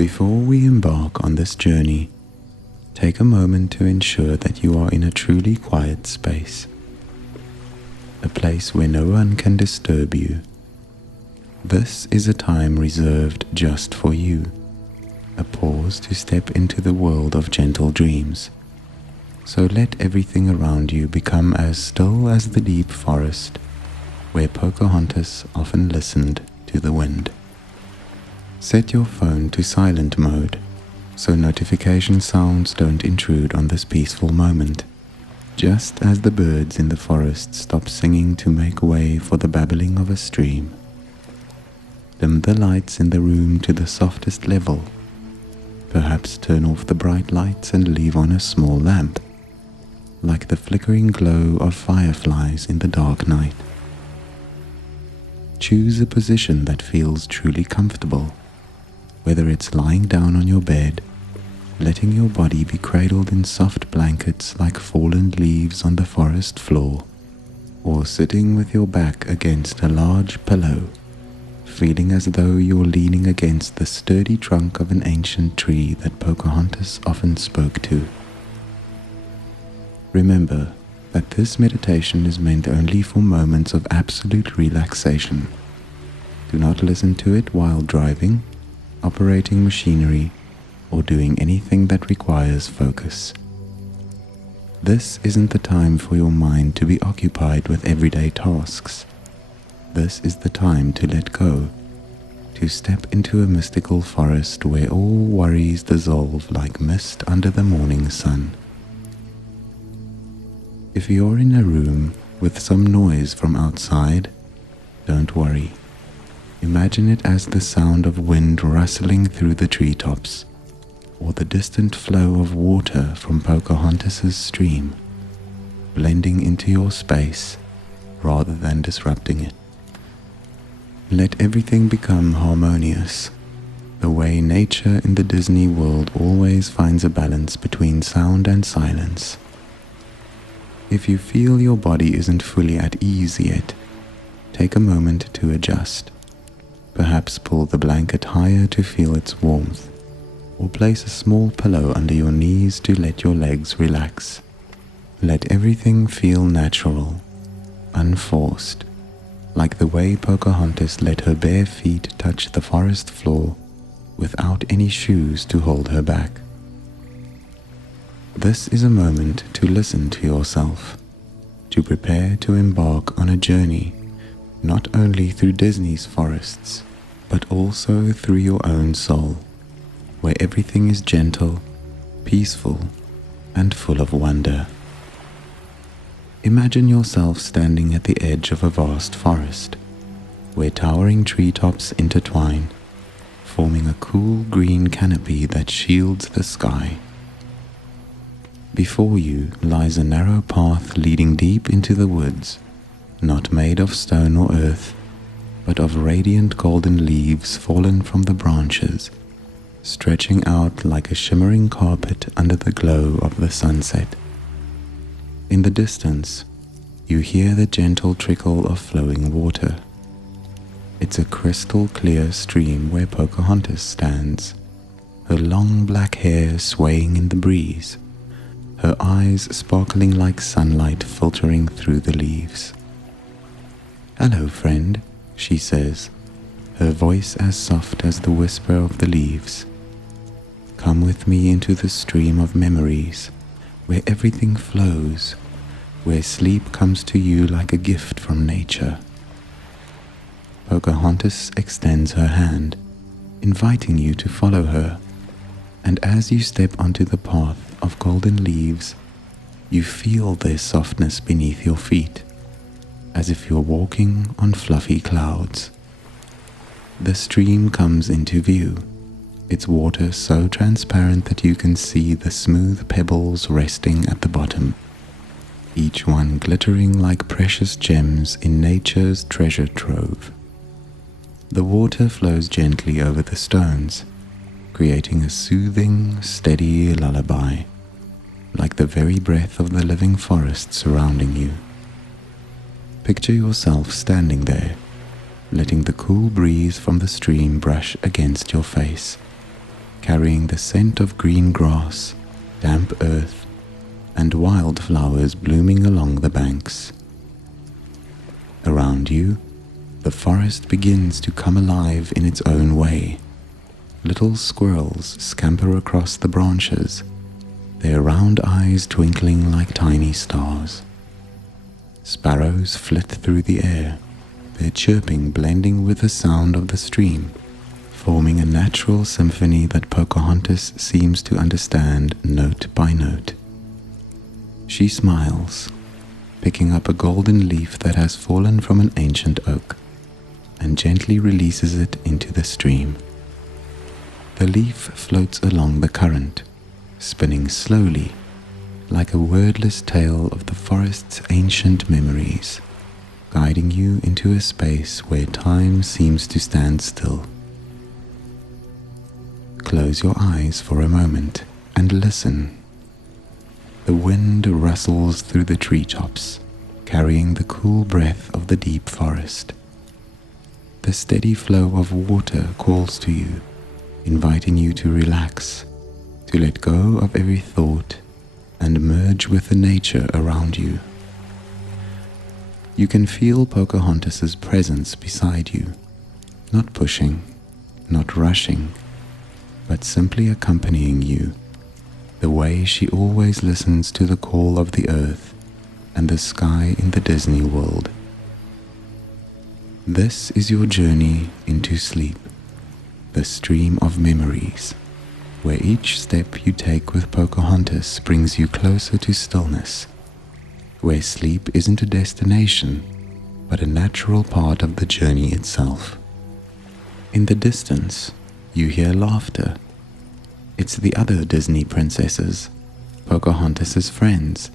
Before we embark on this journey, take a moment to ensure that you are in a truly quiet space, a place where no one can disturb you. This is a time reserved just for you, a pause to step into the world of gentle dreams. So let everything around you become as still as the deep forest where Pocahontas often listened to the wind. Set your phone to silent mode so notification sounds don't intrude on this peaceful moment, just as the birds in the forest stop singing to make way for the babbling of a stream. Dim the lights in the room to the softest level. Perhaps turn off the bright lights and leave on a small lamp, like the flickering glow of fireflies in the dark night. Choose a position that feels truly comfortable, whether it's lying down on your bed, letting your body be cradled in soft blankets like fallen leaves on the forest floor, or sitting with your back against a large pillow, feeling as though you're leaning against the sturdy trunk of an ancient tree that Pocahontas often spoke to. Remember that this meditation is meant only for moments of absolute relaxation. Do not listen to it while driving, operating machinery, or doing anything that requires focus. This isn't the time for your mind to be occupied with everyday tasks. This is the time to let go, to step into a mystical forest where all worries dissolve like mist under the morning sun. If you're in a room with some noise from outside, don't worry. Imagine it as the sound of wind rustling through the treetops, or the distant flow of water from Pocahontas's stream, blending into your space rather than disrupting it. Let everything become harmonious, the way nature in the Disney world always finds a balance between sound and silence. If you feel your body isn't fully at ease yet, take a moment to adjust. Perhaps pull the blanket higher to feel its warmth, or place a small pillow under your knees to let your legs relax. Let everything feel natural, unforced, like the way Pocahontas let her bare feet touch the forest floor without any shoes to hold her back. This is a moment to listen to yourself, to prepare to embark on a journey not only through Disney's forests, but also through your own soul, where everything is gentle, peaceful, and full of wonder. Imagine yourself standing at the edge of a vast forest, where towering treetops intertwine, forming a cool green canopy that shields the sky. Before you lies a narrow path leading deep into the woods, not made of stone or earth, but of radiant golden leaves fallen from the branches, stretching out like a shimmering carpet under the glow of the sunset. In the distance, you hear the gentle trickle of flowing water. It's a crystal clear stream where Pocahontas stands, her long black hair swaying in the breeze, her eyes sparkling like sunlight filtering through the leaves. "Hello, friend," she says, her voice as soft as the whisper of the leaves. "Come with me into the stream of memories, where everything flows, where sleep comes to you like a gift from nature." Pocahontas extends her hand, inviting you to follow her, and as you step onto the path of golden leaves, you feel their softness beneath your feet, as if you're walking on fluffy clouds. The stream comes into view, its water so transparent that you can see the smooth pebbles resting at the bottom, each one glittering like precious gems in nature's treasure trove. The water flows gently over the stones, creating a soothing, steady lullaby, like the very breath of the living forest surrounding you. Picture yourself standing there, letting the cool breeze from the stream brush against your face, carrying the scent of green grass, damp earth, and wildflowers blooming along the banks. Around you, the forest begins to come alive in its own way. Little squirrels scamper across the branches, their round eyes twinkling like tiny stars. Sparrows flit through the air, their chirping blending with the sound of the stream, forming a natural symphony that Pocahontas seems to understand note by note. She smiles, picking up a golden leaf that has fallen from an ancient oak, and gently releases it into the stream. The leaf floats along the current, spinning slowly, like a wordless tale of the forest's ancient memories, guiding you into a space where time seems to stand still. Close your eyes for a moment and listen. The wind rustles through the treetops, carrying the cool breath of the deep forest. The steady flow of water calls to you, inviting you to relax, to let go of every thought and merge with the nature around you. You can feel Pocahontas's presence beside you, not pushing, not rushing, but simply accompanying you, the way she always listens to the call of the earth and the sky in the Disney world. This is your journey into sleep, the stream of memories, where each step you take with Pocahontas brings you closer to stillness, where sleep isn't a destination, but a natural part of the journey itself. In the distance, you hear laughter. It's the other Disney princesses, Pocahontas's friends,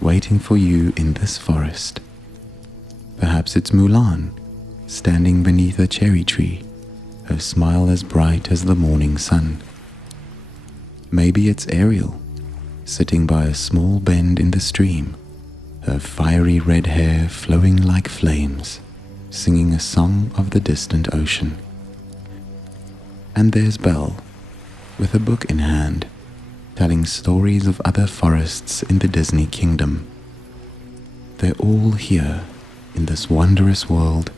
waiting for you in this forest. Perhaps it's Mulan, standing beneath a cherry tree, her smile as bright as the morning sun. Maybe it's Ariel, sitting by a small bend in the stream, her fiery red hair flowing like flames, singing a song of the distant ocean. And there's Belle, with a book in hand, telling stories of other forests in the Disney kingdom. They're all here in this wondrous world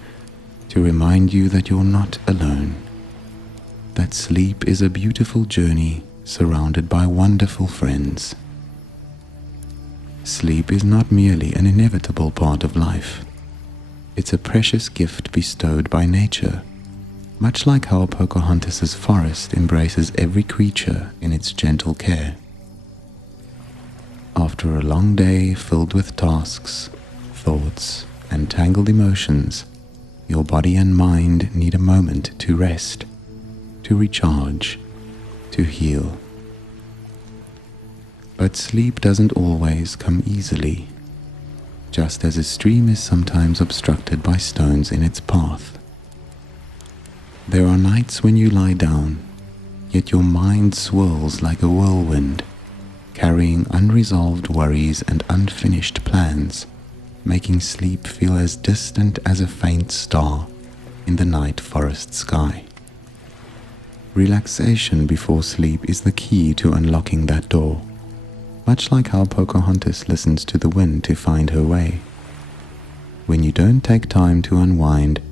to remind you that you're not alone, that sleep is a beautiful journey surrounded by wonderful friends. Sleep is not merely an inevitable part of life. It's a precious gift bestowed by nature, much like how Pocahontas's forest embraces every creature in its gentle care. After a long day filled with tasks, thoughts, and tangled emotions, your body and mind need a moment to rest, to recharge, to heal. But sleep doesn't always come easily, just as a stream is sometimes obstructed by stones in its path. There are nights when you lie down, yet your mind swirls like a whirlwind, carrying unresolved worries and unfinished plans, making sleep feel as distant as a faint star in the night forest sky. Relaxation before sleep is the key to unlocking that door, much like how Pocahontas listens to the wind to find her way. When you don't take time to unwind,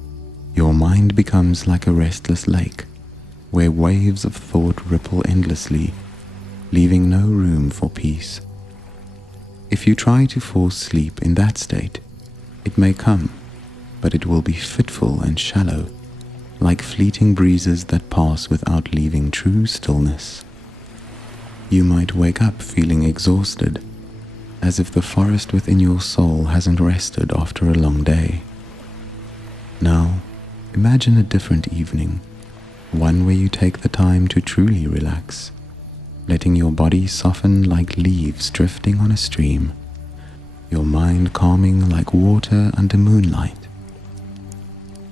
your mind becomes like a restless lake, where waves of thought ripple endlessly, leaving no room for peace. If you try to force sleep in that state, it may come, but it will be fitful and shallow, like fleeting breezes that pass without leaving true stillness. You might wake up feeling exhausted, as if the forest within your soul hasn't rested after a long day. Now, imagine a different evening, one where you take the time to truly relax, letting your body soften like leaves drifting on a stream, your mind calming like water under moonlight.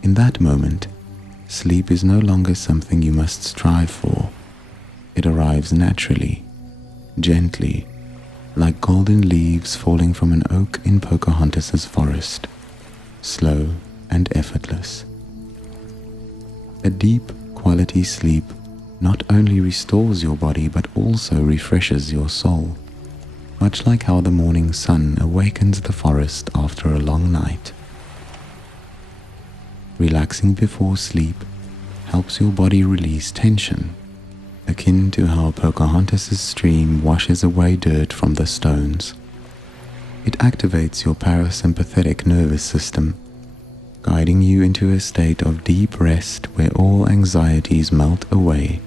In that moment, sleep is no longer something you must strive for. It arrives naturally, gently, like golden leaves falling from an oak in Pocahontas's forest, slow and effortless. A deep, quality sleep not only restores your body but also refreshes your soul, much like how the morning sun awakens the forest after a long night. Relaxing before sleep helps your body release tension, akin to how Pocahontas' stream washes away dirt from the stones. It activates your parasympathetic nervous system, guiding you into a state of deep rest where all anxieties melt away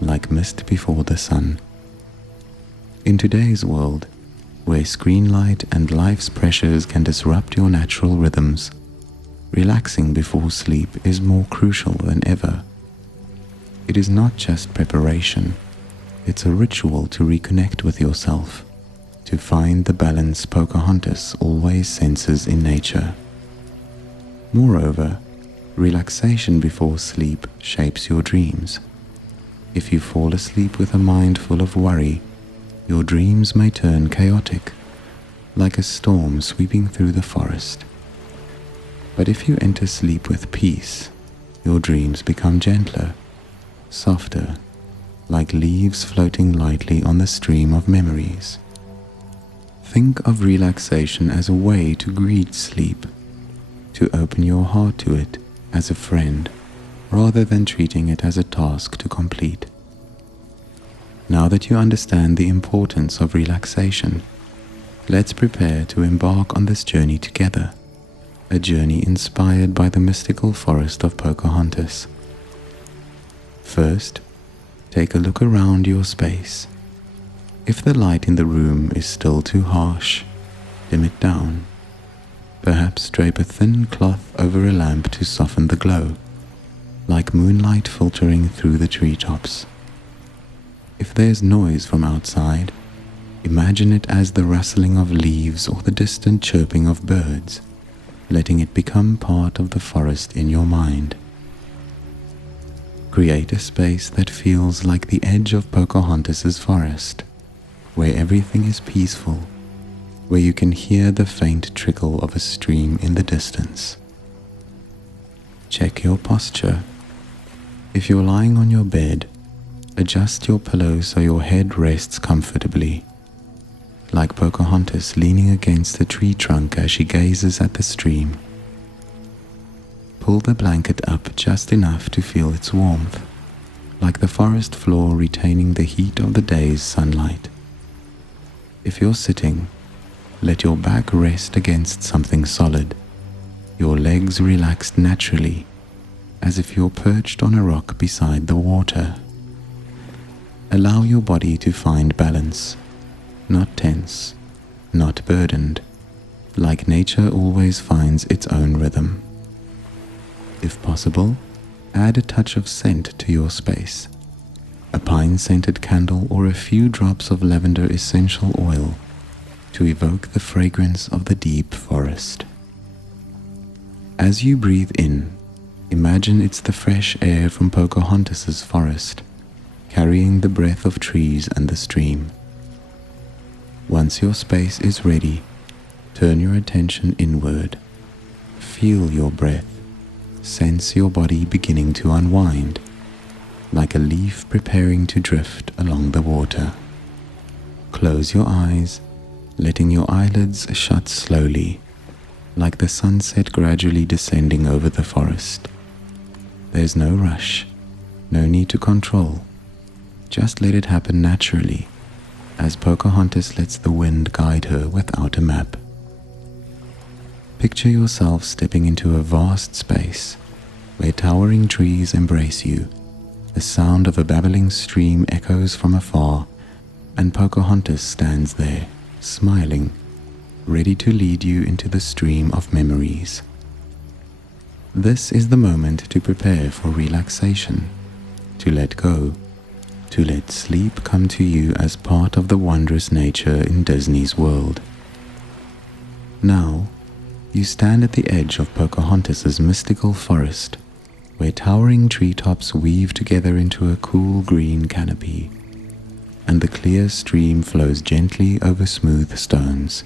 like mist before the sun. In today's world, where screen light and life's pressures can disrupt your natural rhythms, relaxing before sleep is more crucial than ever. It is not just preparation, it's a ritual to reconnect with yourself, to find the balance Pocahontas always senses in nature. Moreover, relaxation before sleep shapes your dreams. If you fall asleep with a mind full of worry, your dreams may turn chaotic, like a storm sweeping through the forest. But if you enter sleep with peace, your dreams become gentler, softer, like leaves floating lightly on the stream of memories. Think of relaxation as a way to greet sleep, to open your heart to it as a friend, rather than treating it as a task to complete. Now that you understand the importance of relaxation, let's prepare to embark on this journey together, a journey inspired by the mystical forest of Pocahontas. First, take a look around your space. If the light in the room is still too harsh, dim it down. Perhaps drape a thin cloth over a lamp to soften the glow, like moonlight filtering through the treetops. If there's noise from outside, imagine it as the rustling of leaves or the distant chirping of birds, letting it become part of the forest in your mind. Create a space that feels like the edge of Pocahontas' forest, where everything is peaceful, where you can hear the faint trickle of a stream in the distance. Check your posture. If you're lying on your bed, adjust your pillow so your head rests comfortably, like Pocahontas leaning against a tree trunk as she gazes at the stream. Pull the blanket up just enough to feel its warmth, like the forest floor retaining the heat of the day's sunlight. If you're sitting, let your back rest against something solid, your legs relaxed naturally, as if you're perched on a rock beside the water. Allow your body to find balance, not tense, not burdened, like nature always finds its own rhythm. If possible, add a touch of scent to your space, a pine-scented candle or a few drops of lavender essential oil to evoke the fragrance of the deep forest. As you breathe in, imagine it's the fresh air from Pocahontas' forest, carrying the breath of trees and the stream. Once your space is ready, turn your attention inward. Feel your breath. Sense your body beginning to unwind, like a leaf preparing to drift along the water. Close your eyes, letting your eyelids shut slowly, like the sunset gradually descending over the forest. There's no rush, no need to control. Just let it happen naturally, as Pocahontas lets the wind guide her without a map. Picture yourself stepping into a vast space where towering trees embrace you. The sound of a babbling stream echoes from afar, and Pocahontas stands there, smiling, ready to lead you into the stream of memories. This is the moment to prepare for relaxation, to let go, to let sleep come to you as part of the wondrous nature in Disney's world. Now, you stand at the edge of Pocahontas' mystical forest, where towering treetops weave together into a cool green canopy, and the clear stream flows gently over smooth stones.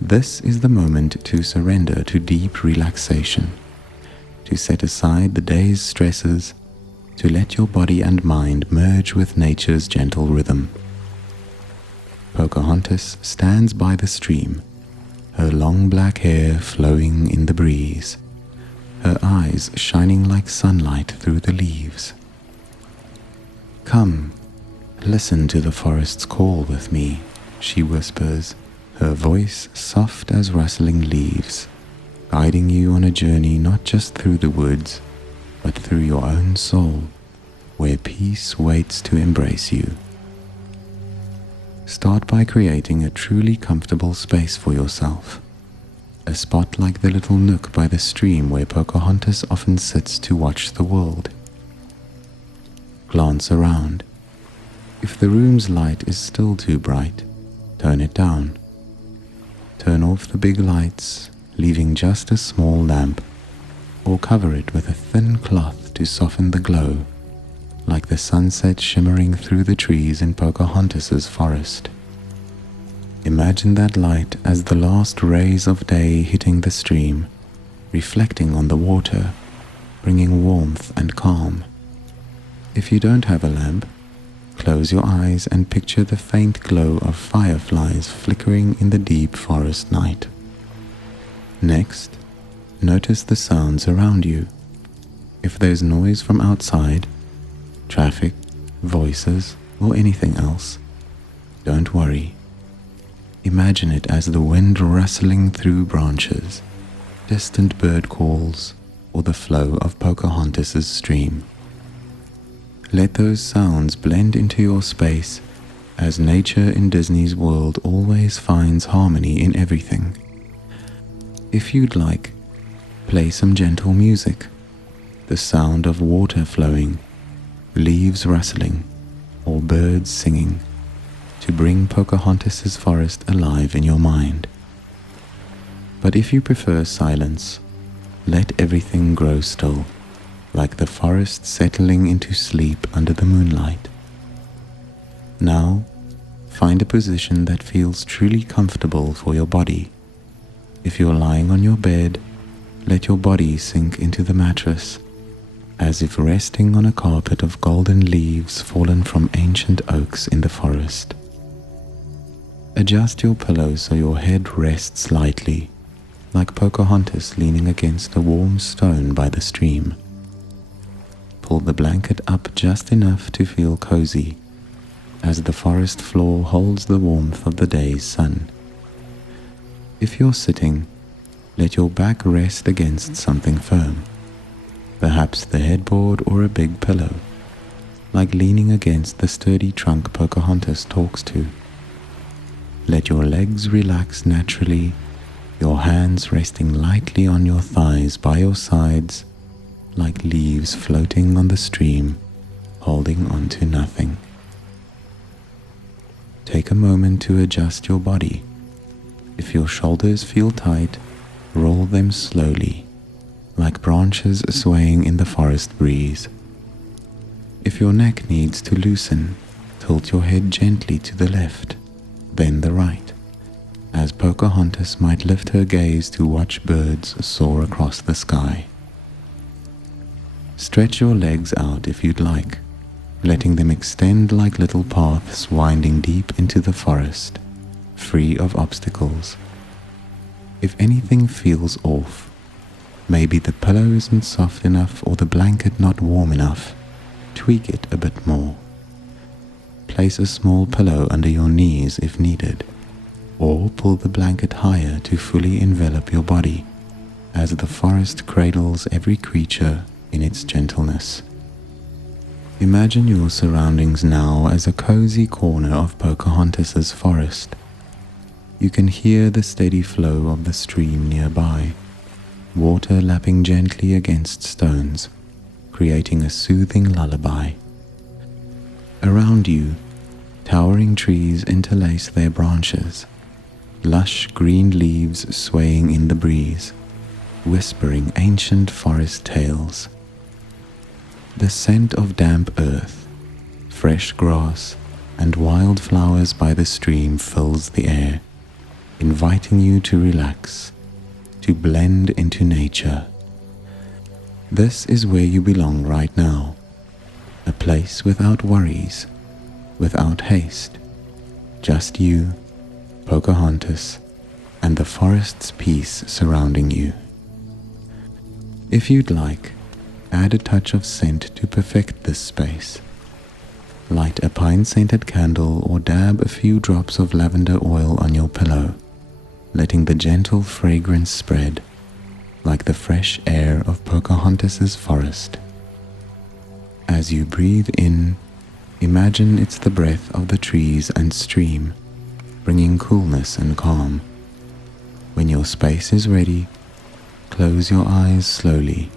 This is the moment to surrender to deep relaxation, to set aside the day's stresses, to let your body and mind merge with nature's gentle rhythm. Pocahontas stands by the stream, her long black hair flowing in the breeze, her eyes shining like sunlight through the leaves. "Come, listen to the forest's call with me," she whispers, her voice soft as rustling leaves, guiding you on a journey not just through the woods, but through your own soul, where peace waits to embrace you. Start by creating a truly comfortable space for yourself, a spot like the little nook by the stream where Pocahontas often sits to watch the world. Glance around. If the room's light is still too bright, turn it down. Turn off the big lights, leaving just a small lamp, or cover it with a thin cloth to soften the glow, like the sunset shimmering through the trees in Pocahontas's forest. Imagine that light as the last rays of day hitting the stream, reflecting on the water, bringing warmth and calm. If you don't have a lamp, close your eyes and picture the faint glow of fireflies flickering in the deep forest night. Next, notice the sounds around you. If there's noise from outside, traffic, voices, or anything else, don't worry. Imagine it as the wind rustling through branches, distant bird calls, or the flow of Pocahontas's stream. Let those sounds blend into your space, as nature in Disney's world always finds harmony in everything. If you'd like, play some gentle music, the sound of water flowing, leaves rustling, or birds singing, to bring Pocahontas's forest alive in your mind. But if you prefer silence, let everything grow still, like the forest settling into sleep under the moonlight. Now, find a position that feels truly comfortable for your body. If you're lying on your bed, let your body sink into the mattress, as if resting on a carpet of golden leaves fallen from ancient oaks in the forest. Adjust your pillow so your head rests lightly, like Pocahontas leaning against a warm stone by the stream. Pull the blanket up just enough to feel cozy, as the forest floor holds the warmth of the day's sun. If you're sitting, let your back rest against something firm, perhaps the headboard or a big pillow, like leaning against the sturdy trunk Pocahontas talks to. Let your legs relax naturally, your hands resting lightly on your thighs by your sides, like leaves floating on the stream, holding on to nothing. Take a moment to adjust your body. If your shoulders feel tight, roll them slowly, like branches swaying in the forest breeze. If your neck needs to loosen, tilt your head gently to the left, then the right, as Pocahontas might lift her gaze to watch birds soar across the sky. Stretch your legs out if you'd like, letting them extend like little paths winding deep into the forest, free of obstacles. If anything feels off, maybe the pillow isn't soft enough or the blanket not warm enough, tweak it a bit more. Place a small pillow under your knees if needed, or pull the blanket higher to fully envelop your body, as the forest cradles every creature in its gentleness. Imagine your surroundings now as a cozy corner of Pocahontas's forest. You can hear the steady flow of the stream nearby, water lapping gently against stones, creating a soothing lullaby. Around you, towering trees interlace their branches, lush green leaves swaying in the breeze, whispering ancient forest tales. The scent of damp earth, fresh grass, and wildflowers by the stream fills the air, inviting you to relax, to blend into nature. This is where you belong right now, place without worries, without haste, just you, Pocahontas, and the forest's peace surrounding you. If you'd like, add a touch of scent to perfect this space. Light a pine-scented candle or dab a few drops of lavender oil on your pillow, letting the gentle fragrance spread like the fresh air of Pocahontas's forest. As you breathe in, imagine it's the breath of the trees and stream, bringing coolness and calm. When your space is ready, close your eyes slowly,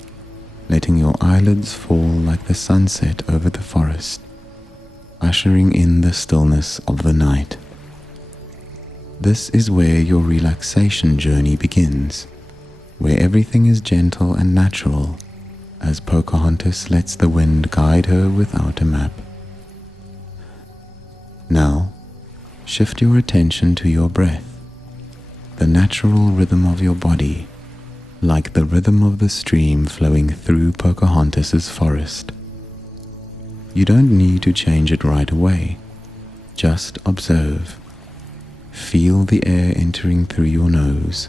letting your eyelids fall like the sunset over the forest, ushering in the stillness of the night. This is where your relaxation journey begins, where everything is gentle and natural, as Pocahontas lets the wind guide her without a map. Now, shift your attention to your breath, the natural rhythm of your body, like the rhythm of the stream flowing through Pocahontas's forest. You don't need to change it right away. Just observe. Feel the air entering through your nose,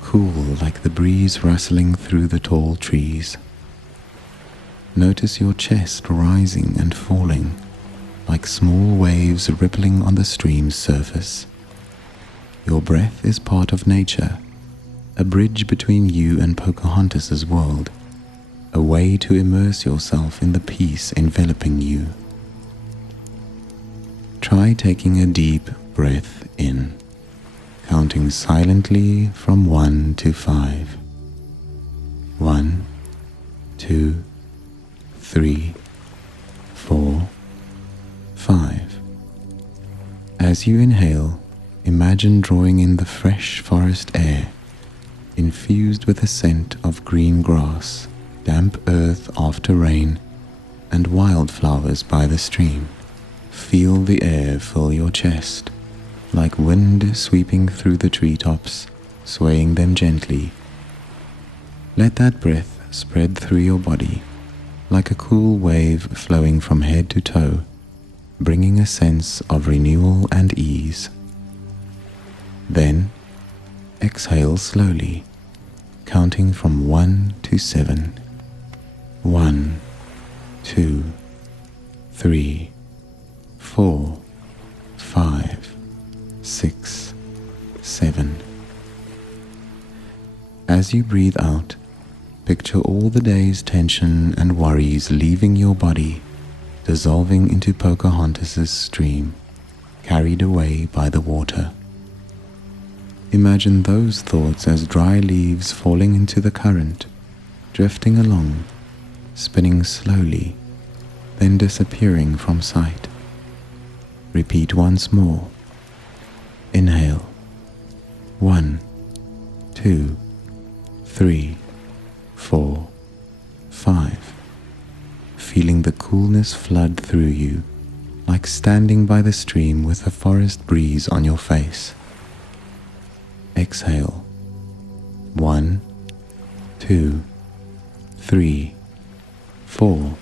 cool like the breeze rustling through the tall trees. Notice your chest rising and falling, like small waves rippling on the stream's surface. Your breath is part of nature, a bridge between you and Pocahontas's world, a way to immerse yourself in the peace enveloping you. Try taking a deep breath in, counting silently from 1 to 5. 1, 2, 3, 4, 5. As you inhale, imagine drawing in the fresh forest air, infused with a scent of green grass, damp earth after rain, and wildflowers by the stream. Feel the air fill your chest, like wind sweeping through the treetops, swaying them gently. Let that breath spread through your body, like a cool wave flowing from head to toe, bringing a sense of renewal and ease. Then, exhale slowly, counting from 1 to 7. 1, 2, 3, 4, 5, 6, 7. As you breathe out, picture all the day's tension and worries leaving your body, dissolving into Pocahontas's stream, carried away by the water. Imagine those thoughts as dry leaves falling into the current, drifting along, spinning slowly, then disappearing from sight. Repeat once more. Inhale. 1, 2, 3, 4, 5. Feeling the coolness flood through you, like standing by the stream with a forest breeze on your face. Exhale. 1, 2, 3, 4,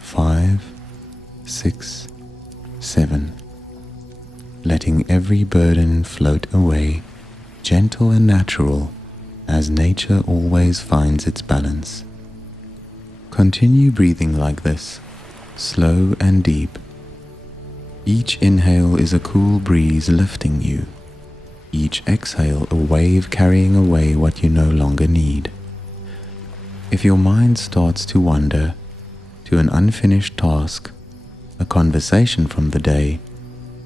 5, 6, 7. Letting every burden float away, gentle and natural, as nature always finds its balance. Continue breathing like this, slow and deep. Each inhale is a cool breeze lifting you. Each exhale a wave carrying away what you no longer need. If your mind starts to wander to an unfinished task, a conversation from the day,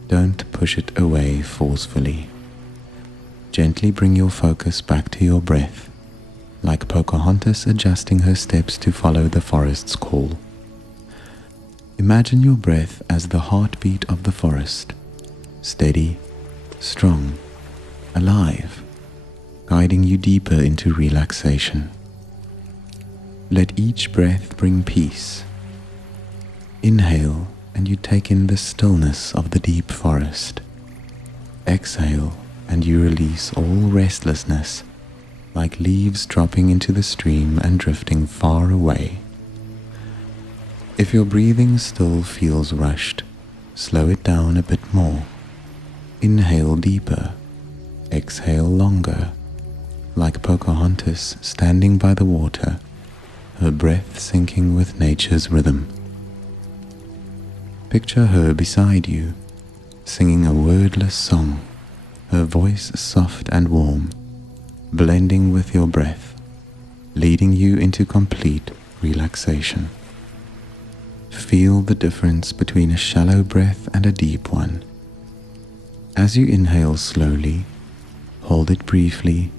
don't push it away forcefully. Gently bring your focus back to your breath, like Pocahontas adjusting her steps to follow the forest's call. Imagine your breath as the heartbeat of the forest, steady, strong, alive, guiding you deeper into relaxation. Let each breath bring peace. Inhale and you take in the stillness of the deep forest. Exhale and you release all restlessness, like leaves dropping into the stream and drifting far away. If your breathing still feels rushed, slow it down a bit more. Inhale deeper, exhale longer, like Pocahontas standing by the water, her breath syncing with nature's rhythm. Picture her beside you, singing a wordless song, her voice soft and warm, blending with your breath, leading you into complete relaxation. Feel the difference between a shallow breath and a deep one. As you inhale slowly, hold it briefly,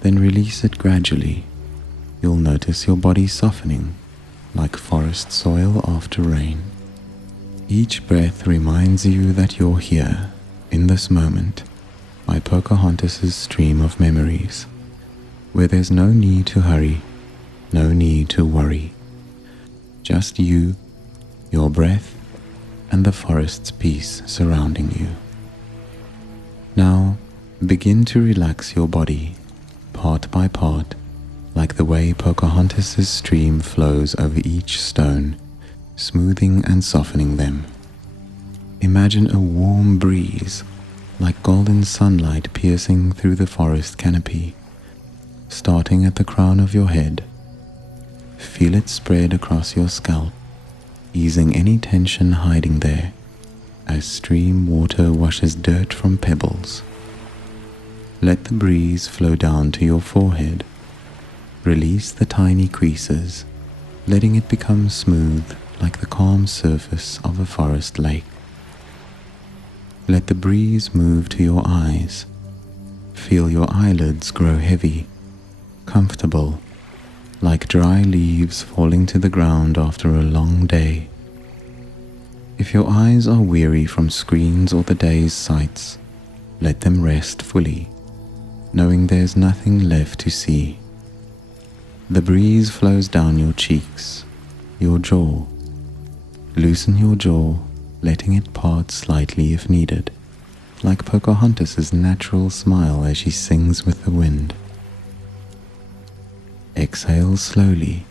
then release it gradually. You'll notice your body softening, like forest soil after rain. Each breath reminds you that you're here, in this moment, by Pocahontas' stream of memories, where there's no need to hurry, no need to worry. Just you, your breath, and the forest's peace surrounding you. Now, begin to relax your body, part by part, like the way Pocahontas' stream flows over each stone, smoothing and softening them. Imagine a warm breeze, like golden sunlight piercing through the forest canopy, starting at the crown of your head. Feel it spread across your scalp, easing any tension hiding there, as stream water washes dirt from pebbles. Let the breeze flow down to your forehead. Release the tiny creases, letting it become smooth like the calm surface of a forest lake. Let the breeze move to your eyes. Feel your eyelids grow heavy, comfortable, like dry leaves falling to the ground after a long day. If your eyes are weary from screens or the day's sights, let them rest fully, knowing there's nothing left to see. The breeze flows down your cheeks, your jaw. Loosen your jaw, letting it part slightly if needed, like Pocahontas' natural smile as she sings with the wind. Exhale slowly,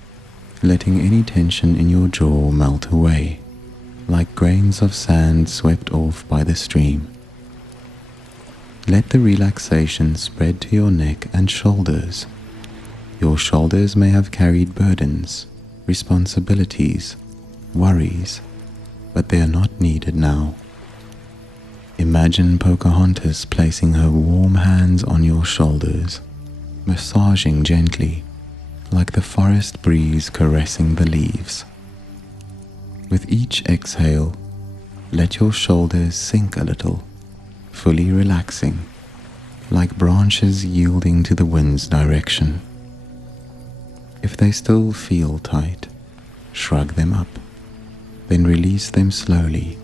letting any tension in your jaw melt away, like grains of sand swept off by the stream. Let the relaxation spread to your neck and shoulders. Your shoulders may have carried burdens, responsibilities, worries, but they are not needed now. Imagine Pocahontas placing her warm hands on your shoulders, massaging gently, like the forest breeze caressing the leaves. With each exhale, let your shoulders sink a little, fully relaxing, like branches yielding to the wind's direction. If they still feel tight, shrug them up, then release them slowly,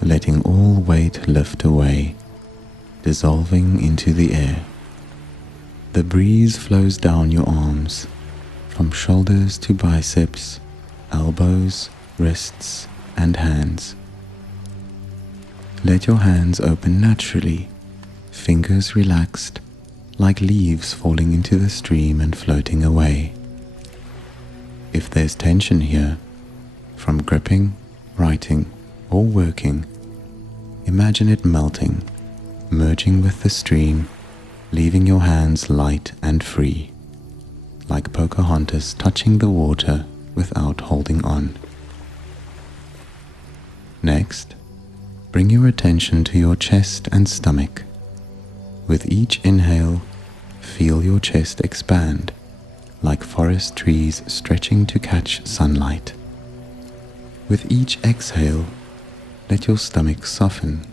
letting all weight lift away, dissolving into the air. The breeze flows down your arms, from shoulders to biceps, elbows, wrists, and hands. Let your hands open naturally, fingers relaxed, like leaves falling into the stream and floating away. If there's tension here, from gripping, writing, or working, imagine it melting, merging with the stream, leaving your hands light and free, like Pocahontas touching the water without holding on. Next, bring your attention to your chest and stomach. With each inhale, feel your chest expand, like forest trees stretching to catch sunlight. With each exhale, let your stomach soften,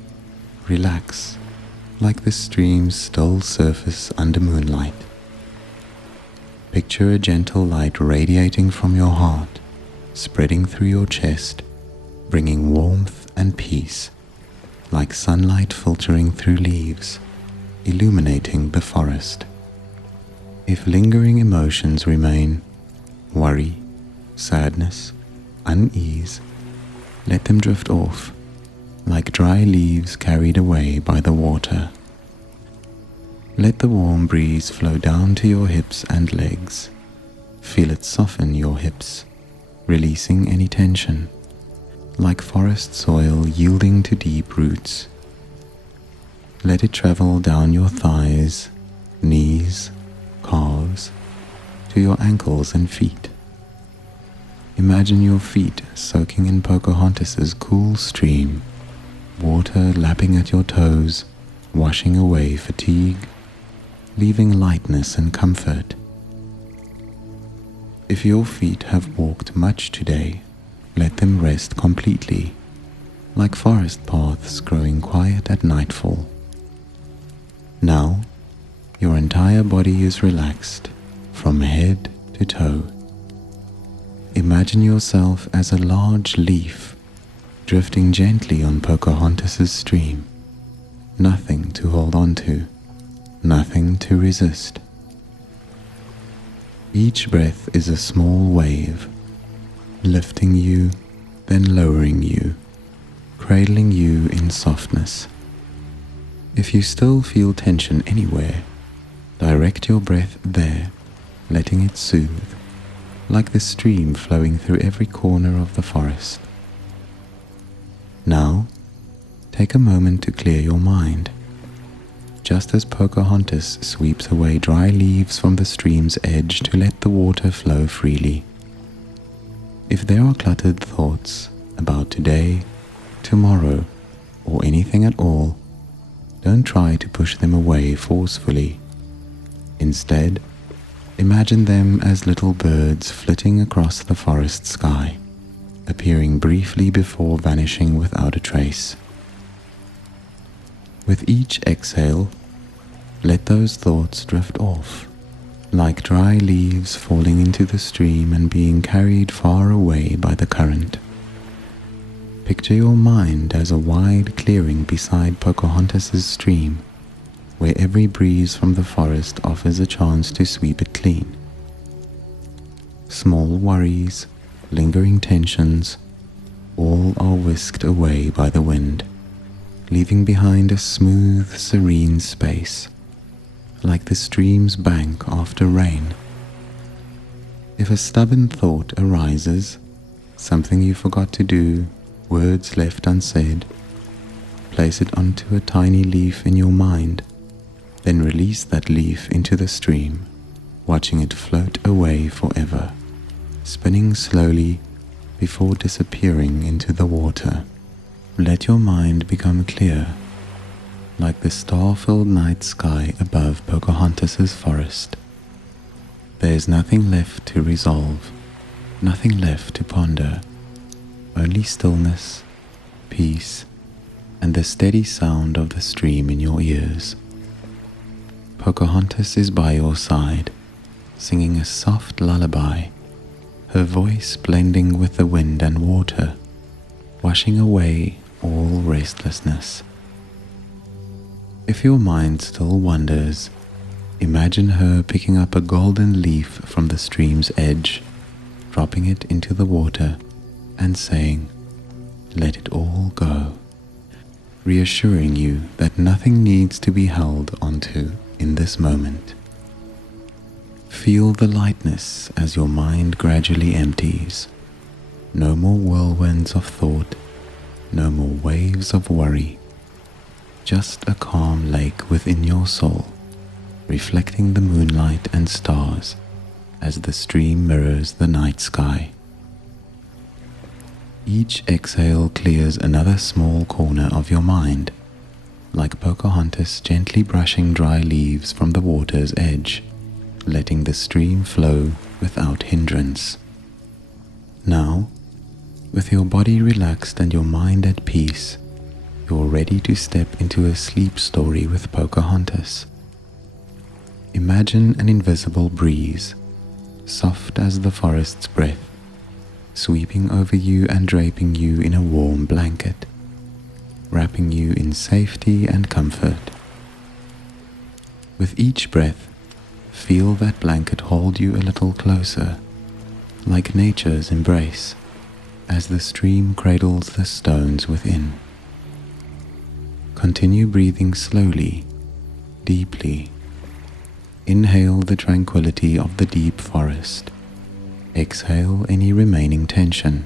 relax, like the stream's still surface under moonlight. Picture a gentle light radiating from your heart, spreading through your chest, bringing warmth and peace, like sunlight filtering through leaves, illuminating the forest. If lingering emotions remain, worry, sadness, unease, let them drift off, like dry leaves carried away by the water. Let the warm breeze flow down to your hips and legs. Feel it soften your hips, releasing any tension, like forest soil yielding to deep roots. Let it travel down your thighs, knees, calves, to your ankles and feet. Imagine your feet soaking in Pocahontas's cool stream, water lapping at your toes, washing away fatigue, leaving lightness and comfort. If your feet have walked much today, let them rest completely, like forest paths growing quiet at nightfall. Now, your entire body is relaxed, from head to toe. Imagine yourself as a large leaf, drifting gently on Pocahontas's stream. Nothing to hold on to, nothing to resist. Each breath is a small wave, lifting you, then lowering you, cradling you in softness. If you still feel tension anywhere, direct your breath there, letting it soothe, like the stream flowing through every corner of the forest. Now, take a moment to clear your mind. Just as Pocahontas sweeps away dry leaves from the stream's edge to let the water flow freely. If there are cluttered thoughts about today, tomorrow, or anything at all, don't try to push them away forcefully. Instead, imagine them as little birds flitting across the forest sky, appearing briefly before vanishing without a trace. With each exhale, let those thoughts drift off, like dry leaves falling into the stream and being carried far away by the current. Picture your mind as a wide clearing beside Pocahontas's stream, where every breeze from the forest offers a chance to sweep it clean. Small worries, lingering tensions, all are whisked away by the wind, leaving behind a smooth, serene space, like the stream's bank after rain. If a stubborn thought arises, something you forgot to do, words left unsaid, place it onto a tiny leaf in your mind, then release that leaf into the stream, watching it float away forever, spinning slowly before disappearing into the water. Let your mind become clear, like the star-filled night sky above Pocahontas's forest. There is nothing left to resolve, nothing left to ponder, only stillness, peace, and the steady sound of the stream in your ears. Pocahontas is by your side, singing a soft lullaby, her voice blending with the wind and water, washing away all restlessness. If your mind still wanders, imagine her picking up a golden leaf from the stream's edge, dropping it into the water, and saying, "Let it all go," reassuring you that nothing needs to be held onto in this moment. Feel the lightness as your mind gradually empties. No more whirlwinds of thought, no more waves of worry, just a calm lake within your soul, reflecting the moonlight and stars as the stream mirrors the night sky. Each exhale clears another small corner of your mind, like Pocahontas gently brushing dry leaves from the water's edge, letting the stream flow without hindrance. Now, with your body relaxed and your mind at peace, you're ready to step into a sleep story with Pocahontas. Imagine an invisible breeze, soft as the forest's breath, sweeping over you and draping you in a warm blanket, wrapping you in safety and comfort. With each breath, feel that blanket hold you a little closer, like nature's embrace, as the stream cradles the stones within. Continue breathing slowly, deeply. Inhale the tranquility of the deep forest. Exhale any remaining tension.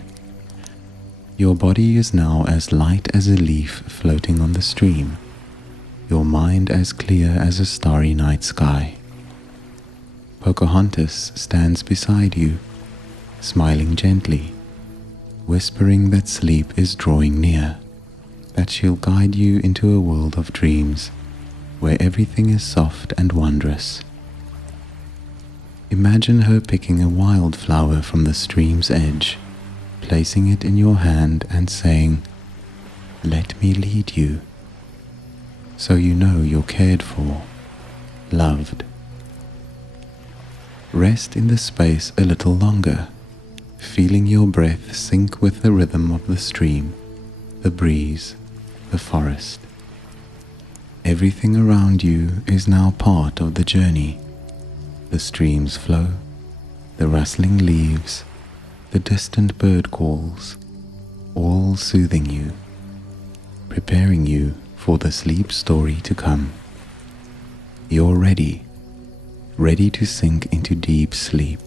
Your body is now as light as a leaf floating on the stream, your mind as clear as a starry night sky. Pocahontas stands beside you, smiling gently, whispering that sleep is drawing near, that she'll guide you into a world of dreams where everything is soft and wondrous. Imagine her picking a wildflower from the stream's edge, placing it in your hand and saying, "Let me lead you," so you know you're cared for, loved. Rest in the space a little longer, feeling your breath sync with the rhythm of the stream, the breeze, the forest. Everything around you is now part of the journey. The stream's flow, the rustling leaves, the distant bird calls, all soothing you, preparing you for the sleep story to come. You're ready to sink into deep sleep,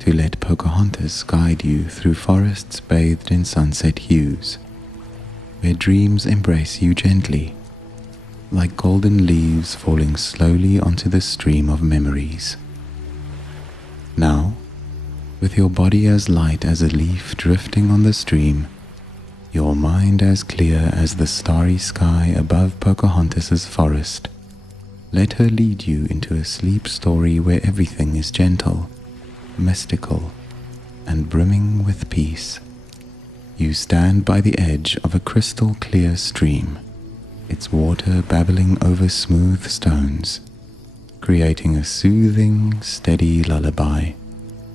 to let Pocahontas guide you through forests bathed in sunset hues, where dreams embrace you gently, like golden leaves falling slowly onto the stream of memories. Now, with your body as light as a leaf drifting on the stream, your mind as clear as the starry sky above Pocahontas's forest, let her lead you into a sleep story where everything is gentle, mystical, and brimming with peace. You stand by the edge of a crystal clear stream, its water babbling over smooth stones, creating a soothing, steady lullaby,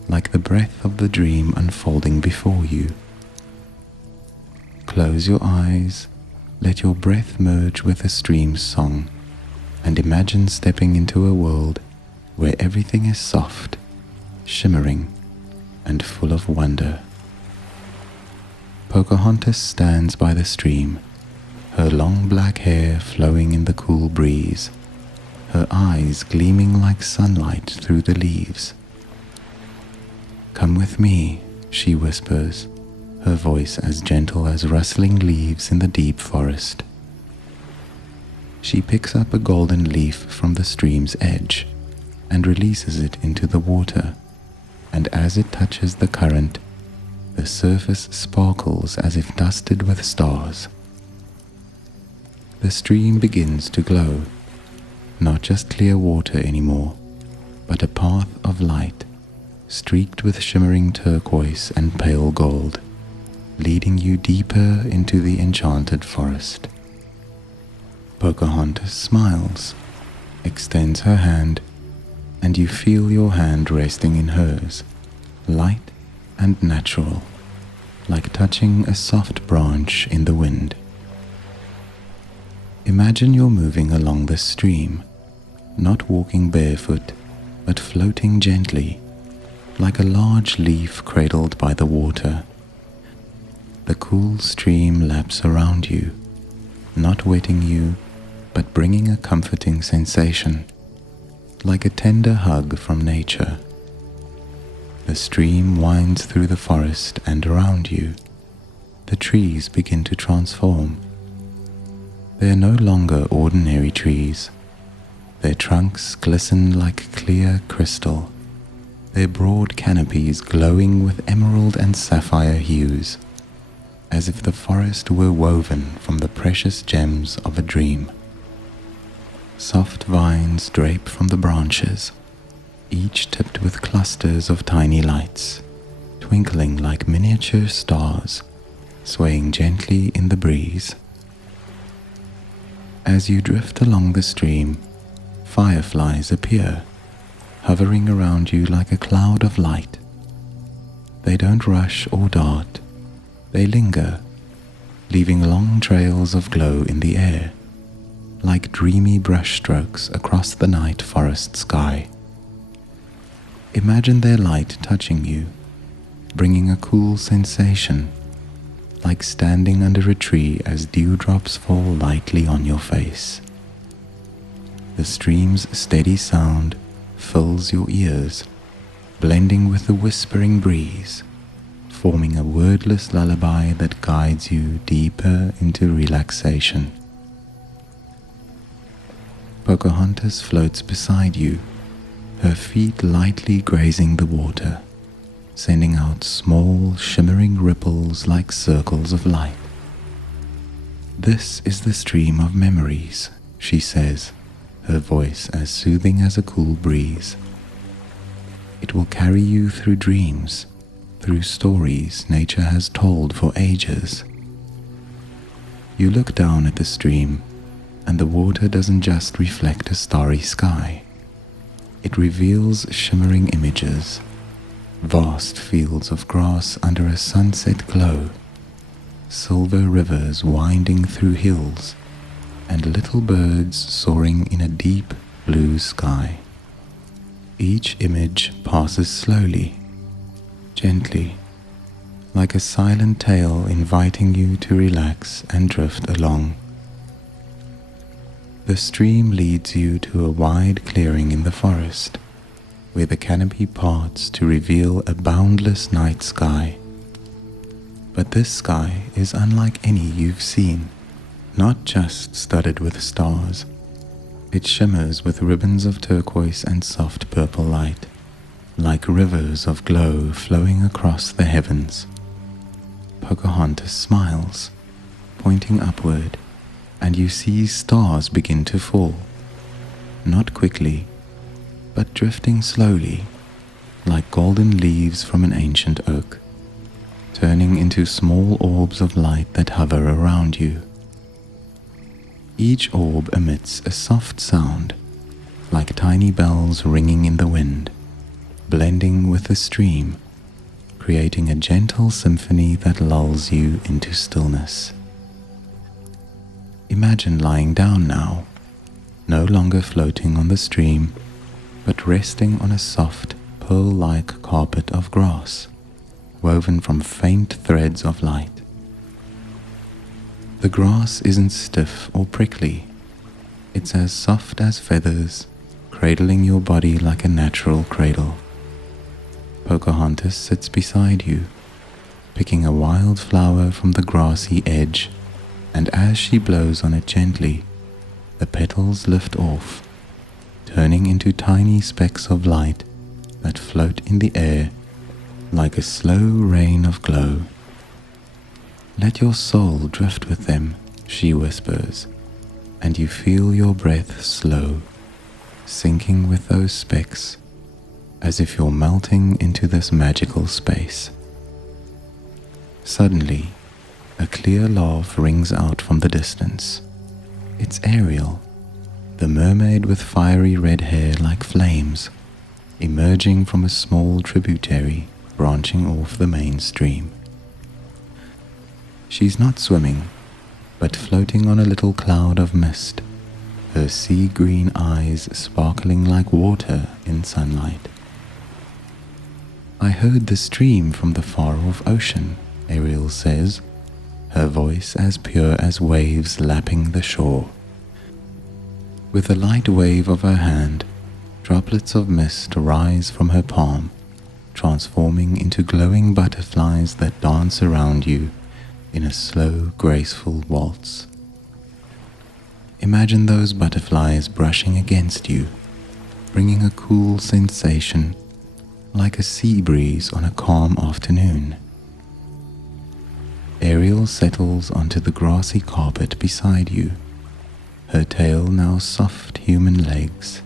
like the breath of the dream unfolding before you. Close your eyes, let your breath merge with the stream's song, and imagine stepping into a world where everything is soft, shimmering, and full of wonder. Pocahontas stands by the stream, her long black hair flowing in the cool breeze, her eyes gleaming like sunlight through the leaves. "Come with me," she whispers, her voice as gentle as rustling leaves in the deep forest. She picks up a golden leaf from the stream's edge and releases it into the water, and as it touches the current, the surface sparkles as if dusted with stars. The stream begins to glow, not just clear water anymore, but a path of light, streaked with shimmering turquoise and pale gold, leading you deeper into the enchanted forest. Pocahontas smiles, extends her hand, and you feel your hand resting in hers, light and natural, like touching a soft branch in the wind. Imagine you're moving along the stream, not walking barefoot, but floating gently, like a large leaf cradled by the water. The cool stream laps around you, not wetting you, but bringing a comforting sensation, like a tender hug from nature. The stream winds through the forest, and around you, the trees begin to transform. They are no longer ordinary trees. Their trunks glisten like clear crystal, their broad canopies glowing with emerald and sapphire hues, as if the forest were woven from the precious gems of a dream. Soft vines drape from the branches, each tipped with clusters of tiny lights, twinkling like miniature stars, swaying gently in the breeze. As you drift along the stream, fireflies appear, hovering around you like a cloud of light. They don't rush or dart, they linger, leaving long trails of glow in the air, like dreamy brushstrokes across the night forest sky. Imagine their light touching you, bringing a cool sensation, like standing under a tree as dewdrops fall lightly on your face. The stream's steady sound fills your ears, blending with the whispering breeze, forming a wordless lullaby that guides you deeper into relaxation. Pocahontas floats beside you, her feet lightly grazing the water, sending out small, shimmering ripples like circles of light. "This is the stream of memories," she says, her voice as soothing as a cool breeze. "It will carry you through dreams, through stories nature has told for ages." You look down at the stream, and the water doesn't just reflect a starry sky. It reveals shimmering images, vast fields of grass under a sunset glow, silver rivers winding through hills, and little birds soaring in a deep blue sky. Each image passes slowly, gently, like a silent tale inviting you to relax and drift along. The stream leads you to a wide clearing in the forest, where the canopy parts to reveal a boundless night sky. But this sky is unlike any you've seen, not just studded with stars. It shimmers with ribbons of turquoise and soft purple light, like rivers of glow flowing across the heavens. Pocahontas smiles, pointing upward, and you see stars begin to fall, not quickly, but drifting slowly, like golden leaves from an ancient oak, turning into small orbs of light that hover around you. Each orb emits a soft sound, like tiny bells ringing in the wind, blending with the stream, creating a gentle symphony that lulls you into stillness. Imagine lying down now, no longer floating on the stream, but resting on a soft, pearl-like carpet of grass, woven from faint threads of light. The grass isn't stiff or prickly. It's as soft as feathers, cradling your body like a natural cradle. Pocahontas sits beside you, picking a wild flower from the grassy edge, and as she blows on it gently, the petals lift off, turning into tiny specks of light that float in the air like a slow rain of glow. "Let your soul drift with them," she whispers, and you feel your breath slow, sinking with those specks, as if you're melting into this magical space. Suddenly, a clear laugh rings out from the distance. It's Ariel, the mermaid with fiery red hair like flames, emerging from a small tributary branching off the main stream. She's not swimming, but floating on a little cloud of mist, her sea-green eyes sparkling like water in sunlight. "I heard the stream from the far-off ocean," Ariel says, her voice as pure as waves lapping the shore. With a light wave of her hand, droplets of mist rise from her palm, transforming into glowing butterflies that dance around you in a slow, graceful waltz. Imagine those butterflies brushing against you, bringing a cool sensation, like a sea breeze on a calm afternoon. Ariel settles onto the grassy carpet beside you, her tail now soft human legs,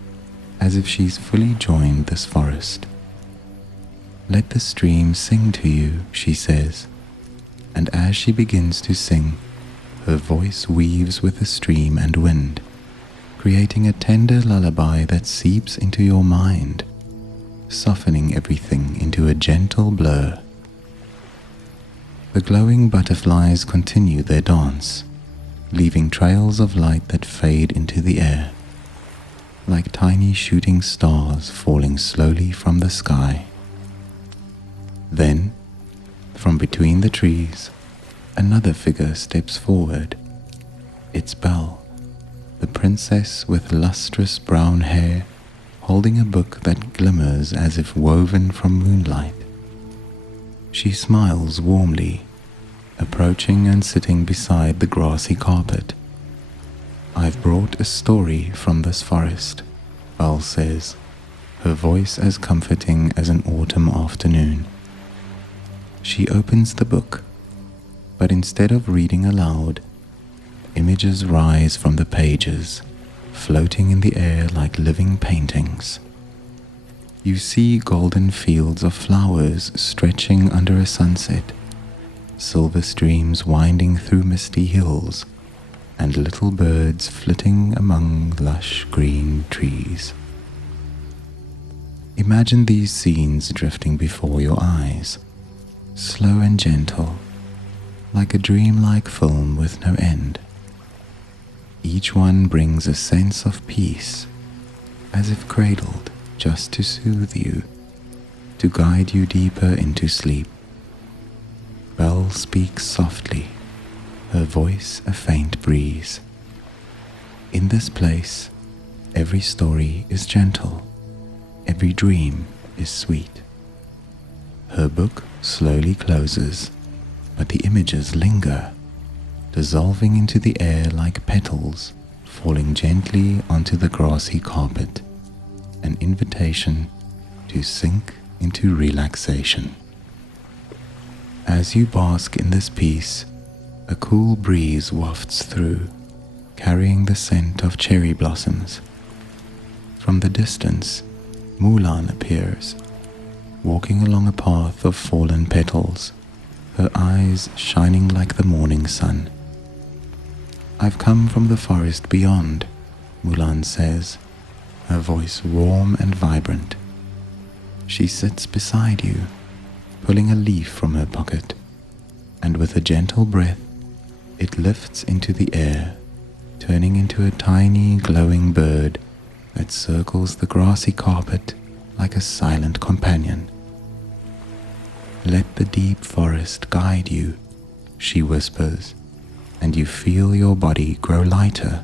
as if she's fully joined this forest. "Let the stream sing to you," she says, and as she begins to sing, her voice weaves with the stream and wind, creating a tender lullaby that seeps into your mind, softening everything into a gentle blur. The glowing butterflies continue their dance, leaving trails of light that fade into the air, like tiny shooting stars falling slowly from the sky. Then, from between the trees, another figure steps forward. It's Belle, the princess with lustrous brown hair, holding a book that glimmers as if woven from moonlight. She smiles warmly, approaching and sitting beside the grassy carpet. "I've brought a story from this forest," Belle says, her voice as comforting as an autumn afternoon. She opens the book, but instead of reading aloud, images rise from the pages, floating in the air like living paintings. You see golden fields of flowers stretching under a sunset, silver streams winding through misty hills, and little birds flitting among lush green trees. Imagine these scenes drifting before your eyes, slow and gentle, like a dreamlike film with no end. Each one brings a sense of peace, as if cradled just to soothe you, to guide you deeper into sleep. Belle speaks softly, her voice a faint breeze. In this place, every story is gentle, every dream is sweet. Her book slowly closes, but the images linger, dissolving into the air like petals falling gently onto the grassy carpet, an invitation to sink into relaxation. As you bask in this peace, a cool breeze wafts through, carrying the scent of cherry blossoms. From the distance, Moonlight appears, walking along a path of fallen petals, her eyes shining like the morning sun. "I've come from the forest beyond," Mulan says, her voice warm and vibrant. She sits beside you, pulling a leaf from her pocket, and with a gentle breath, it lifts into the air, turning into a tiny glowing bird that circles the grassy carpet like a silent companion. "Let the deep forest guide you," she whispers, and you feel your body grow lighter,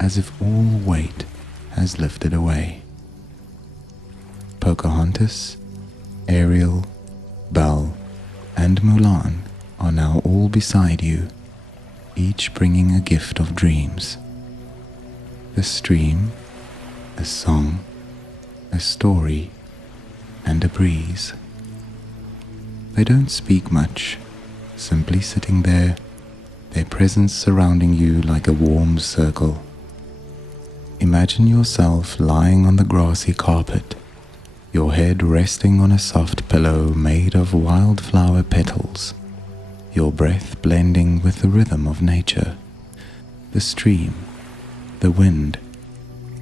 as if all weight has lifted away. Pocahontas, Ariel, Belle, and Mulan are now all beside you, each bringing a gift of dreams. The stream, a song, a story, and a breeze. They don't speak much, simply sitting there, their presence surrounding you like a warm circle. Imagine yourself lying on the grassy carpet, your head resting on a soft pillow made of wildflower petals, your breath blending with the rhythm of nature, the stream, the wind,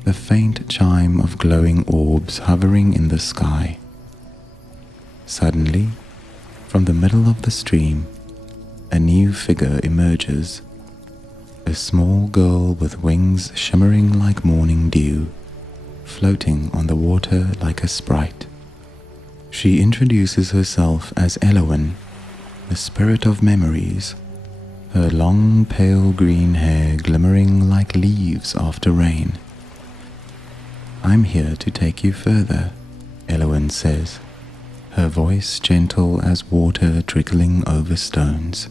the faint chime of glowing orbs hovering in the sky. Suddenly, from the middle of the stream, a new figure emerges, a small girl with wings shimmering like morning dew, floating on the water like a sprite. She introduces herself as Elowen, the spirit of memories, her long pale green hair glimmering like leaves after rain. "I'm here to take you further," Elowen says, her voice gentle as water trickling over stones.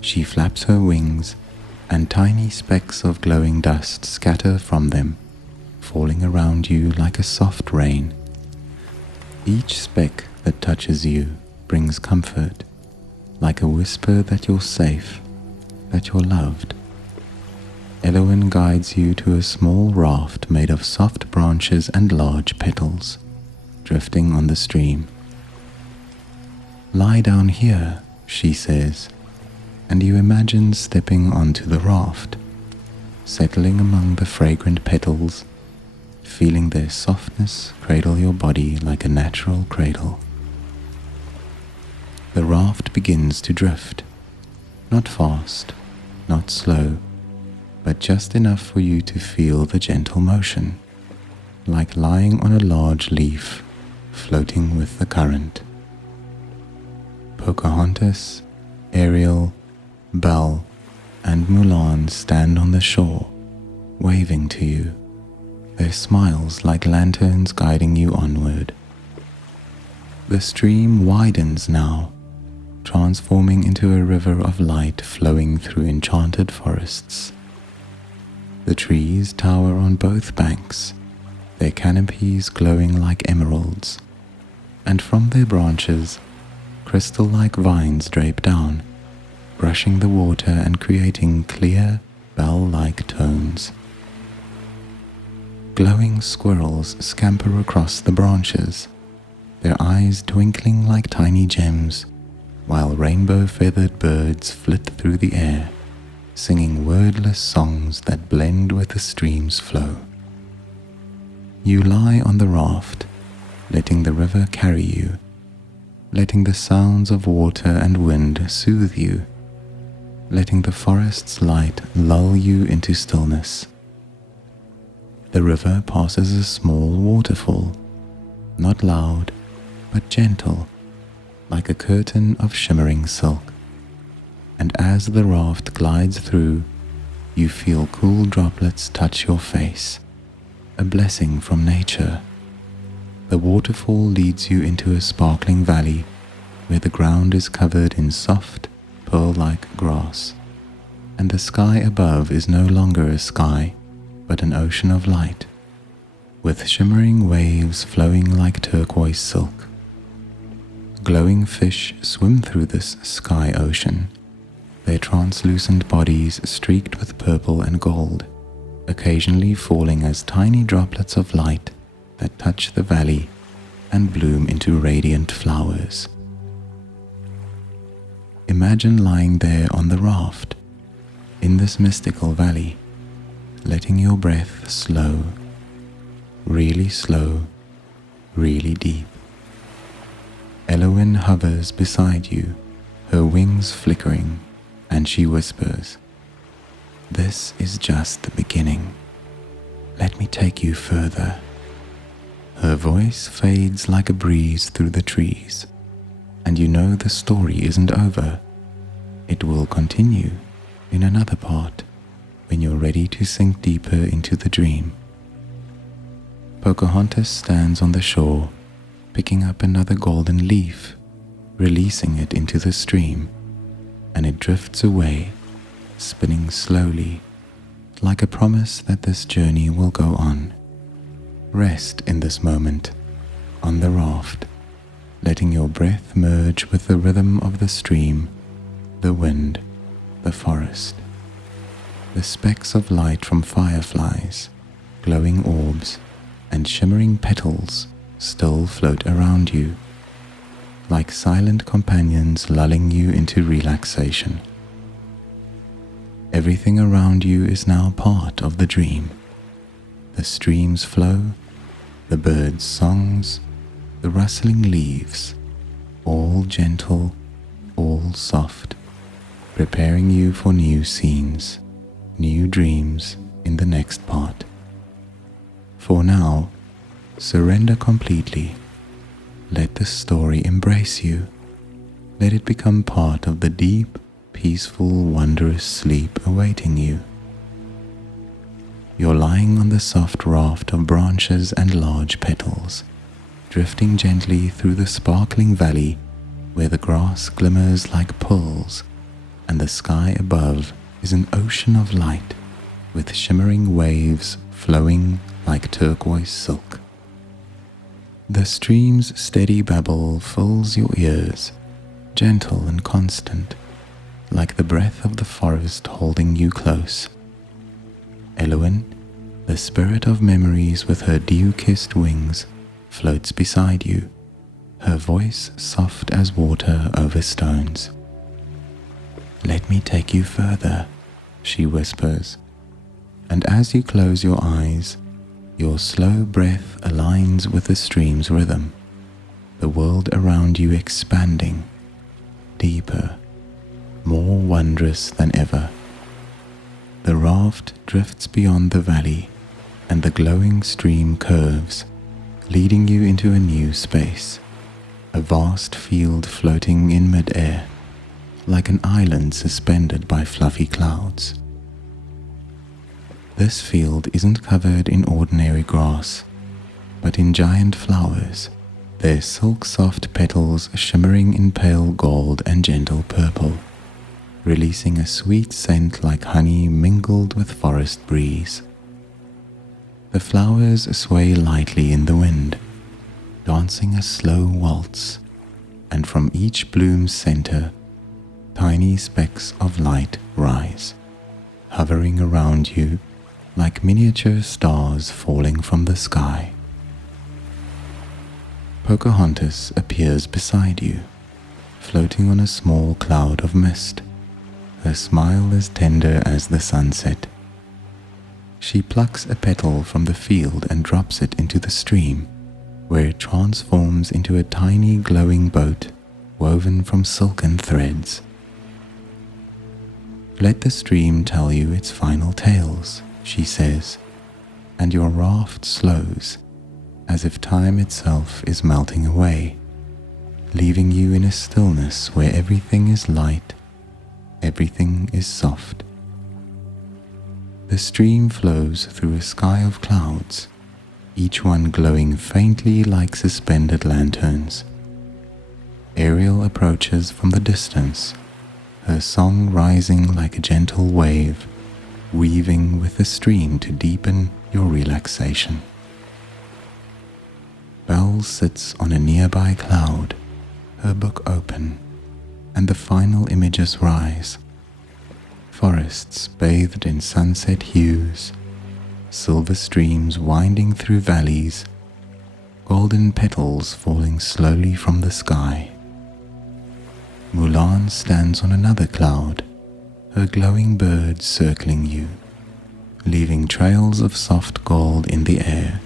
She flaps her wings, and tiny specks of glowing dust scatter from them, falling around you like a soft rain. Each speck that touches you brings comfort, like a whisper that you're safe, that you're loved. Elowen guides you to a small raft made of soft branches and large petals, drifting on the stream. "Lie down here," she says, and you imagine stepping onto the raft, settling among the fragrant petals, feeling their softness cradle your body like a natural cradle. The raft begins to drift, not fast, not slow, but just enough for you to feel the gentle motion, like lying on a large leaf, floating with the current. Pocahontas, Ariel, Belle, and Mulan stand on the shore, waving to you, their smiles like lanterns guiding you onward. The stream widens now, transforming into a river of light flowing through enchanted forests. The trees tower on both banks, their canopies glowing like emeralds, and from their branches, crystal-like vines drape down, brushing the water and creating clear, bell-like tones. Glowing squirrels scamper across the branches, their eyes twinkling like tiny gems, while rainbow-feathered birds flit through the air, singing wordless songs that blend with the stream's flow. You lie on the raft, letting the river carry you, letting the sounds of water and wind soothe you, letting the forest's light lull you into stillness. The river passes a small waterfall, not loud, but gentle, like a curtain of shimmering silk. And as the raft glides through, you feel cool droplets touch your face, a blessing from nature. The waterfall leads you into a sparkling valley where the ground is covered in soft, pearl-like grass, and the sky above is no longer a sky, but an ocean of light, with shimmering waves flowing like turquoise silk. Glowing fish swim through this sky ocean, their translucent bodies streaked with purple and gold, occasionally falling as tiny droplets of light that touch the valley and bloom into radiant flowers. Imagine lying there on the raft, in this mystical valley, letting your breath slow, really deep. Elowen hovers beside you, her wings flickering, and she whispers, "This is just the beginning. Let me take you further." Her voice fades like a breeze through the trees, and you know the story isn't over. It will continue in another part when you're ready to sink deeper into the dream. Pocahontas stands on the shore, picking up another golden leaf, releasing it into the stream, and it drifts away, spinning slowly, like a promise that this journey will go on. Rest in this moment, on the raft, letting your breath merge with the rhythm of the stream, the wind, the forest. The specks of light from fireflies, glowing orbs, and shimmering petals still float around you, like silent companions lulling you into relaxation. Everything around you is now part of the dream. The stream's flow, the birds' songs, the rustling leaves, all gentle, all soft, preparing you for new scenes, new dreams in the next part. For now, surrender completely. Let the story embrace you. Let it become part of the deep, peaceful, wondrous sleep awaiting you. You're lying on the soft raft of branches and large petals, drifting gently through the sparkling valley where the grass glimmers like pearls and the sky above is an ocean of light with shimmering waves flowing like turquoise silk. The stream's steady babble fills your ears, gentle and constant, like the breath of the forest holding you close. Elowen, the spirit of memories with her dew-kissed wings, floats beside you, her voice soft as water over stones. "Let me take you further," she whispers, and as you close your eyes, your slow breath aligns with the stream's rhythm, the world around you expanding, deeper, more wondrous than ever. The raft drifts beyond the valley, and the glowing stream curves, leading you into a new space, a vast field floating in mid-air, like an island suspended by fluffy clouds. This field isn't covered in ordinary grass, but in giant flowers, their silk-soft petals shimmering in pale gold and gentle purple, releasing a sweet scent like honey mingled with forest breeze. The flowers sway lightly in the wind, dancing a slow waltz, and from each bloom's center, tiny specks of light rise, hovering around you like miniature stars falling from the sky. Pocahontas appears beside you, floating on a small cloud of mist, her smile as tender as the sunset. She plucks a petal from the field and drops it into the stream, where it transforms into a tiny glowing boat woven from silken threads. "Let the stream tell you its final tales," she says, and your raft slows, as if time itself is melting away, leaving you in a stillness where everything is light, everything is soft. The stream flows through a sky of clouds, each one glowing faintly like suspended lanterns. Ariel approaches from the distance, her song rising like a gentle wave, weaving with the stream to deepen your relaxation. Belle sits on a nearby cloud, her book open, and the final images rise. Forests bathed in sunset hues, silver streams winding through valleys, golden petals falling slowly from the sky. Mulan stands on another cloud, her glowing birds circling you, leaving trails of soft gold in the air,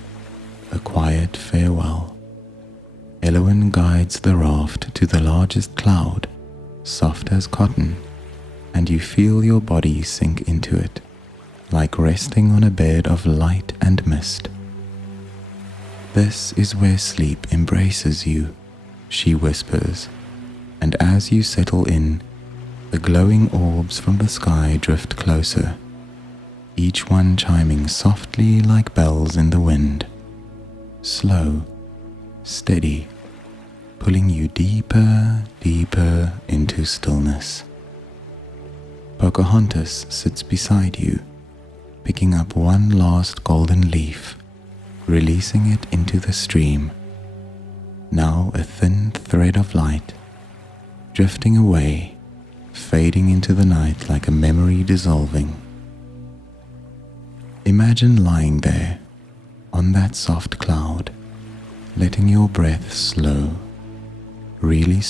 a quiet farewell. Elowen guides the raft to the largest cloud, soft as cotton, and you feel your body sink into it, like resting on a bed of light and mist. "This is where sleep embraces you," she whispers, and as you settle in, the glowing orbs from the sky drift closer, each one chiming softly like bells in the wind, slow, steady, pulling you deeper, deeper into stillness. Pocahontas sits beside you, picking up one last golden leaf, releasing it into the stream, now a thin thread of light, drifting away, fading into the night like a memory dissolving. Imagine lying there, on that soft cloud, letting your breath slow, really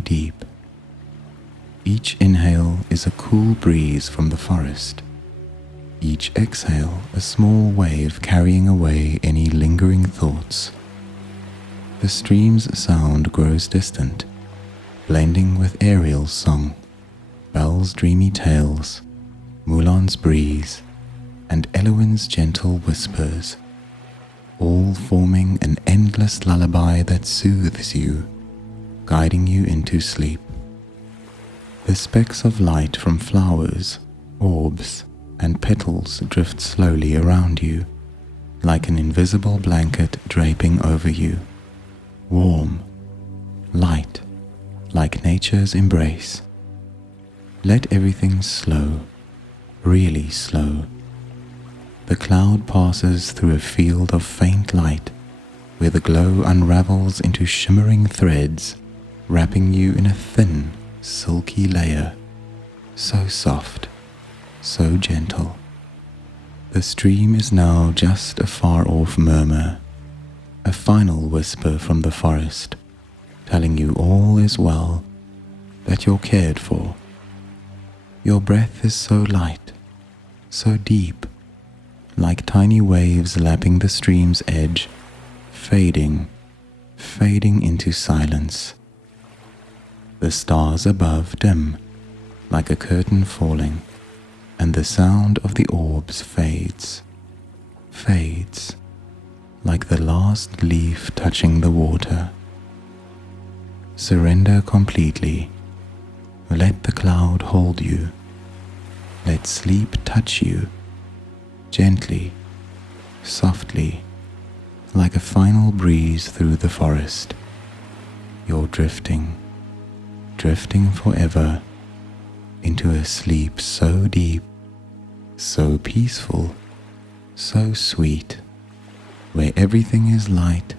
deep. Each inhale is a cool breeze from the forest. Each exhale a small wave carrying away any lingering thoughts. The stream's sound grows distant, blending with Ariel's song, Belle's dreamy tales, Mulan's breeze, and Elowen's gentle whispers, all forming an endless lullaby that soothes you, guiding you into sleep. The specks of light from flowers, orbs, and petals drift slowly around you, like an invisible blanket draping over you, warm, light, like nature's embrace. Let everything slow, really slow. The cloud passes through a field of faint light, where the glow unravels into shimmering threads, wrapping you in a thin, silky layer, so soft, so gentle. The stream is now just a far-off murmur, a final whisper from the forest, telling you all is well, that you're cared for. Your breath is so light, so deep, like tiny waves lapping the stream's edge, fading into silence. The stars above dim, like a curtain falling, and the sound of the orbs fades, like the last leaf touching the water. Surrender completely. Let the cloud hold you. Let sleep touch you, gently, softly, like a final breeze through the forest. You're drifting, drifting forever into a sleep so deep, so peaceful, so sweet, where everything is light,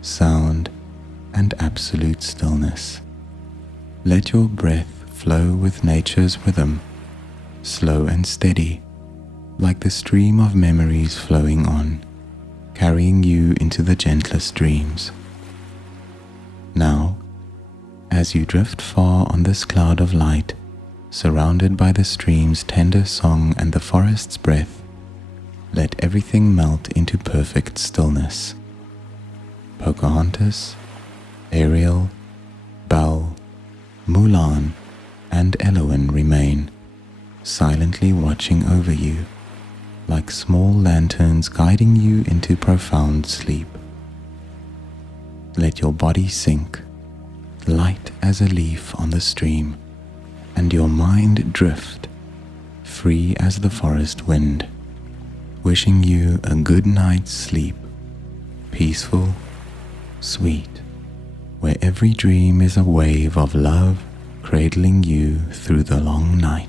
sound, and absolute stillness. Let your breath flow with nature's rhythm, slow and steady, like the stream of memories flowing on, carrying you into the gentlest dreams. Now, as you drift far on this cloud of light, surrounded by the stream's tender song and the forest's breath, let everything melt into perfect stillness. Pocahontas, Ariel, Belle, Mulan, and Elowen remain, silently watching over you, like small lanterns guiding you into profound sleep. Let your body sink, light as a leaf on the stream, and your mind drift, free as the forest wind, wishing you a good night's sleep, peaceful, sweet, where every dream is a wave of love cradling you through the long night.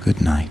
Good night.